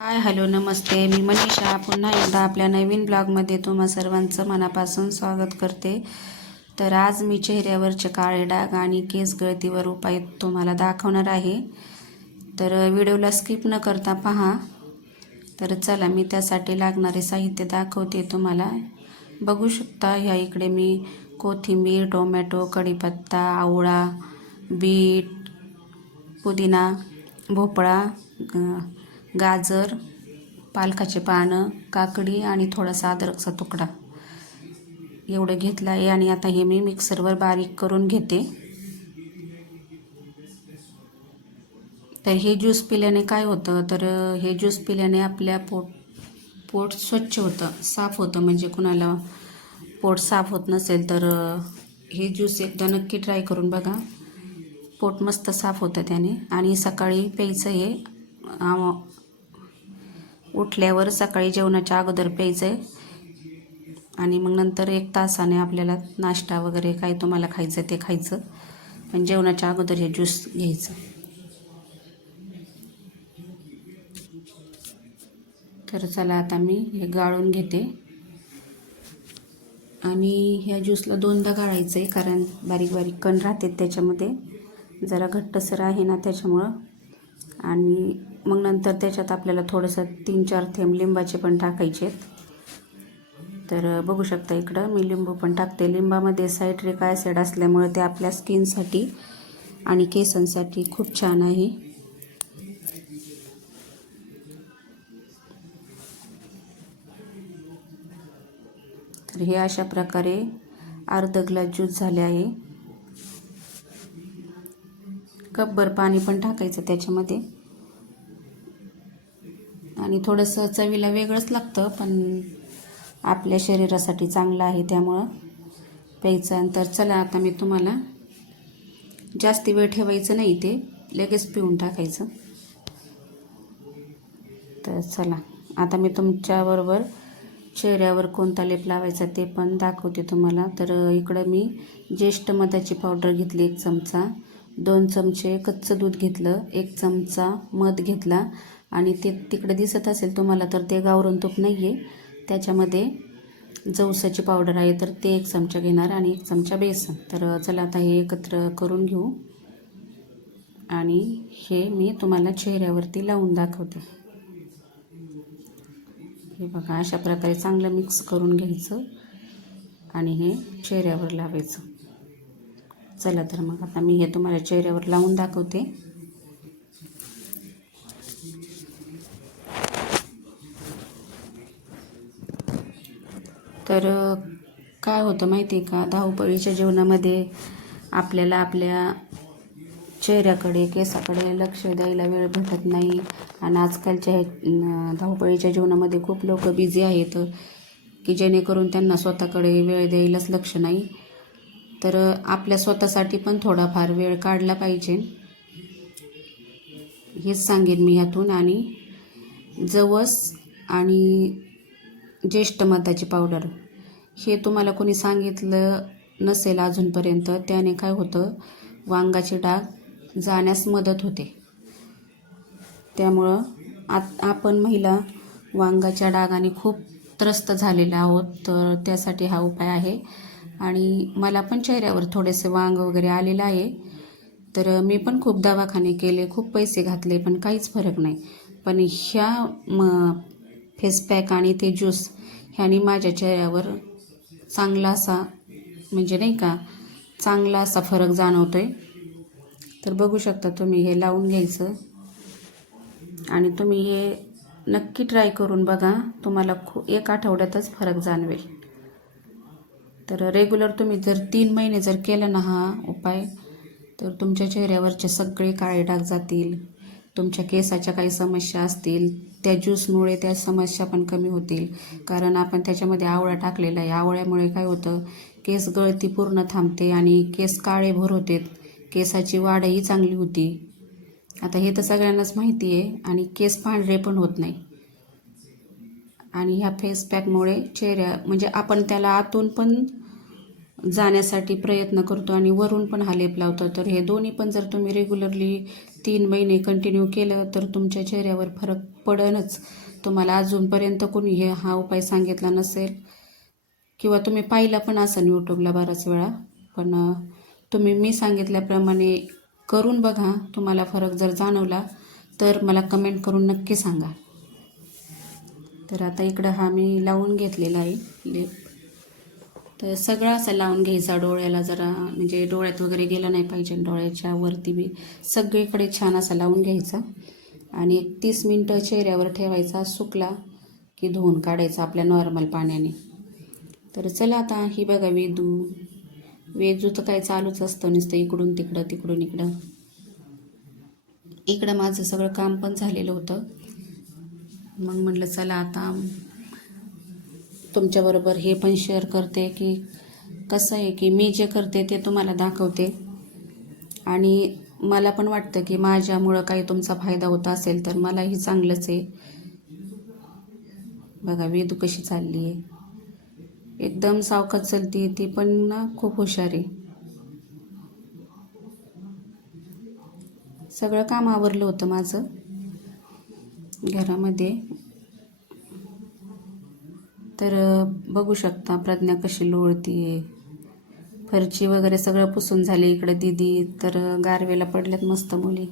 Hi hello नमस्ते. मी मनीषा. पुन्हा एकदा आपल्या नवीन ब्लॉगमध्ये तुम्हा सर्वांचं मनापासून स्वागत करते. तर आज मी चेहऱ्यावरचे काळे डाग आणि केस गळतीवर उपाय तुम्हाला दाखवणार आहे. तर व्हिडिओला स्किप न करता पहा. तर चला मी त्यासाठी लागणारे साहित्य दाखवते तुम्हाला. बघू शकता ह्या इकडे मी कोथिंबीर टोमॅटो कढीपत्ता आवळा बीट पुदिना भोपळा गाजर पालकाचे पानं काकडी आणि थोडासा अद्रकचा तुकडा. एवढं घेतलं आहे आणि आता हे मी मिक्सरवर बारीक करून घेते. तर हे ज्यूस पिल्याने काय होतं? तर हे ज्यूस पिल्याने आपल्या पोट पोट स्वच्छ होतं साफ होतं. म्हणजे कुणाला पोट साफ होत नसेल तर हे ज्यूस एकदा नक्की ट्राय करून बघा. पोट मस्त साफ होतं त्याने. आणि सकाळी प्यायचं हे उठल्यावर सकाळी जेवणाच्या अगोदर प्यायचं आहे आणि मग नंतर एक तासाने आपल्याला नाश्ता वगैरे काय तुम्हाला खायचं ते खायचं. पण जेवणाच्या अगोदर हे ज्यूस घ्यायचं. तर चला आता मी हे गाळून घेते. आणि ह्या ज्यूसला दोनदा गाळायचं आहे कारण बारीक बारीक कण राहते त्याच्यामध्ये. जरा घट्टसर आहे ना त्याच्यामुळं आणि मग नंतर त्याच्यात आपल्याला थोडंसं तीन चार थेंब लिंबाचे पण टाकायचे आहेत तर बघू शकता इकडं मी लिंबू पण टाकते. लिंबामध्ये सायट्रिक ॲसिड असल्यामुळे ते आपल्या स्किनसाठी आणि केसांसाठी खूप छान आहे. तर हे अशा प्रकारे अर्ध ग्लास ज्यूस झाले आहे. कपभर पाणी पण टाकायचं त्याच्यामध्ये. आणि थोडंसं चवीला वेगळंच लागतं पण आपल्या शरीरासाठी चांगलं आहे त्यामुळं. प्यायचं आणि तर चला आता मी तुम्हाला जास्ती वेळ ठेवायचं नाही ते लगेच पिऊन टाकायचं. तर चला आता मी तुमच्याबरोबर चेहऱ्यावर कोणता लेप लावायचा ते पण दाखवते तुम्हाला. तर इकडं मी ज्येष्ठ मधाची पावडर घेतली एक चमचा. दोन चमचे कच्चं दूध घेतलं एक चमचा मध घेतला आणि ते तिकडे दिसत असेल तुम्हाला तर ते गावरण तूप नाही आहे त्याच्यामध्ये जवसाची पावडर आहे तर ते एक चमचा घेणार आणि एक चमचा बेसन. तर चला आता हे एकत्र करून घेऊ. आणि हे मी तुम्हाला चेहऱ्यावरती लावून दाखवते. हे बघा अशा प्रकारे चांगलं मिक्स करून घ्यायचं आणि हे चेहऱ्यावर लावायचं. चला तर मग आता मी हे तुम्हाला चेहऱ्यावर लावून दाखवते. तर काय होतं माहिती आहे का? धावपळीच्या जीवनामध्ये आपल्याला आपल्या चेहऱ्याकडे केसाकडे लक्ष द्यायला वेळ भेटत नाही. आणि आजकालच्या ह्या धावपळीच्या जीवनामध्ये खूप लोक बिझी आहेत की जेणेकरून त्यांना स्वतःकडे वेळ द्यायलाच लक्ष नाही. तर आपल्या स्वतःसाठी पण थोडाफार वेळ काढला पाहिजे. हेच सांगेन मी ह्यातून. आणि जवस आणि ज्येष्ठ मधाची पावडर हे तुम्हाला कोणी सांगितलं नसेल अजूनपर्यंत त्याने काय होतं वांगाचे डाग जाण्यास मदत होते. त्यामुळं आत आपण महिला वांगाच्या डागाने खूप त्रस्त झालेल्या आहोत तर त्यासाठी हा उपाय आहे. आणि मला पण चेहऱ्यावर थोडेसे वांग वगैरे आलेलं आहे. तर मी पण खूप दवाखाने केले खूप पैसे घातले पण काहीच फरक नाही. पण ह्या म फेस पॅक आणि ते ज्यूस ह्यानी माझ्या चेहऱ्यावर चांगला असा म्हणजे नाही का चांगला असा फरक जाणवतो आहे तर बघू शकता तुम्ही हे लावून घ्यायचं. आणि तुम्ही हे नक्की ट्राय करून बघा तुम्हाला खू एक आठवड्यातच फरक जाणवेल. तर रेग्युलर तुम्ही जर तीन महिने जर केलं ना हा उपाय तर तुमच्या चेहऱ्यावरचे सगळे काळे डाग जातील. तुमच्या केसाच्या काही समस्या असतील. त्या ज्यूसमुळे त्या समस्या पण कमी होतील. कारण आपण त्याच्यामध्ये आवळा टाकलेला आहे. आवळ्यामुळे काय होतं केस गळती पूर्ण थांबते आणि केस काळे भर होते केसाची वाढही चांगली होती. आता हे तर सगळ्यांनाच माहिती आहे आणि केस पांढरे पण होत नाही. आणि ह्या फेस पॅकमुळे चेहऱ्या म्हणजे आपण त्याला आतून पण जाण्यासाठी प्रयत्न करतो आणि वरून पण हा लेप लावतो. तर हे दोन्ही पण जर तुम्ही रेग्युलरली तीन महिने कंटिन्यू केलं तर तुमच्या चेहऱ्यावर फरक पडणच तुम्हाला अजूनपर्यंत कोणी हे हा उपाय सांगितला नसेल किंवा तुम्ही पाहिला पण असेल यूट्यूबला बराच वेळा पण तुम्ही मी सांगितल्याप्रमाणे करून बघा. तुम्हाला फरक जर जाणवला तर मला कमेंट करून नक्की सांगा. तर आता इकडं हा मी लावून घेतलेला आहे लेप तर सगळा असा लावून घ्यायचा डोळ्याला जरा म्हणजे डोळ्यात वगैरे गेलं नाही पाहिजे डोळ्याच्या वरती बी सगळीकडे छान असा लावून घ्यायचा. आणि एक तीस मिनटं चेहऱ्यावर ठेवायचा सुकला की धुवून काढायचा आपल्या नॉर्मल पाण्याने. तर चला आता ही बघा वेदू. वेजू तर काय चालूच असतं नुसतं इकडून तिकडं तिकडून इकडं. इकडं माझं सगळं काम पण झालेलं होतं. मग म्हटलं चला आता तुमच्याबरोबर हे पण शेअर करते की कसं आहे की मी जे करते ते तुम्हाला दाखवते. आणि मला पण वाटतं की माझ्यामुळं काही तुमचा फायदा होत असेल तर मलाही चांगलंच आहे. बघा वेदू कशी चालली आहे. एकदम सावकात चलती ती पण ना खूप हुशार आहे. सगळं काम आवरलं होतं माझं. घरामध्ये. तर बघू शकता प्रज्ञा कशी लोळती फरची वगैरे सगळं पुसून झाले इकडे दिदी. तर गारवेला पडल्यात मस्त मुली.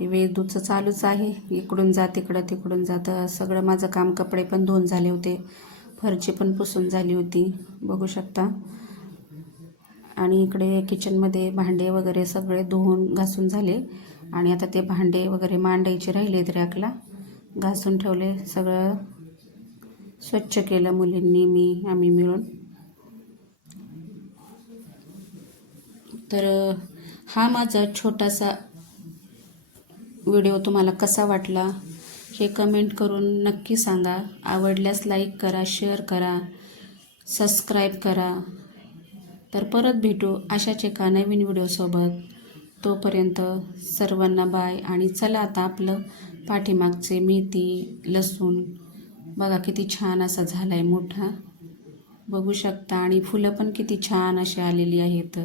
वेदूचं चालूच आहे. इकडून जा तिकडं तिकडून जात सगळं माझं काम कपडे पण धुवून झाले होते. फरची पण पुसून झाली होती. बघू शकता. आणि इकडे किचनमध्ये भांडे वगैरे सगळे धुवून घासून झाले. आणि आता ते भांडे वगैरे मांडायचे राहिले रॅकला. घासून ठेवले सगळं स्वच्छ केलं मुलींनी मी आम्ही मिळून. तर हा माझा छोटासा व्हिडिओ तुम्हाला कसा वाटला हे कमेंट करून नक्की सांगा. आवडल्यास लाईक करा शेअर करा सबस्क्राईब करा. तर परत भेटू अशाच एका नवीन व्हिडिओसोबत. तोपर्यंत सर्वांना बाय आणि चला आता आपलं पाठीमागचे मेथी लसूण. बघा किती छान असा झाला आहे मोठा. बघू शकता आणि फुलं पण किती छान अशी आलेली आहेत.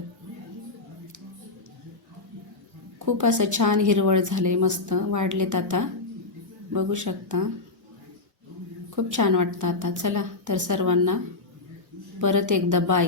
खूप असं छान हिरवळ झाले मस्त वाढलेत आता. बघू शकता. खूप छान वाटतं आता. चला तर सर्वांना परत एकदा बाय.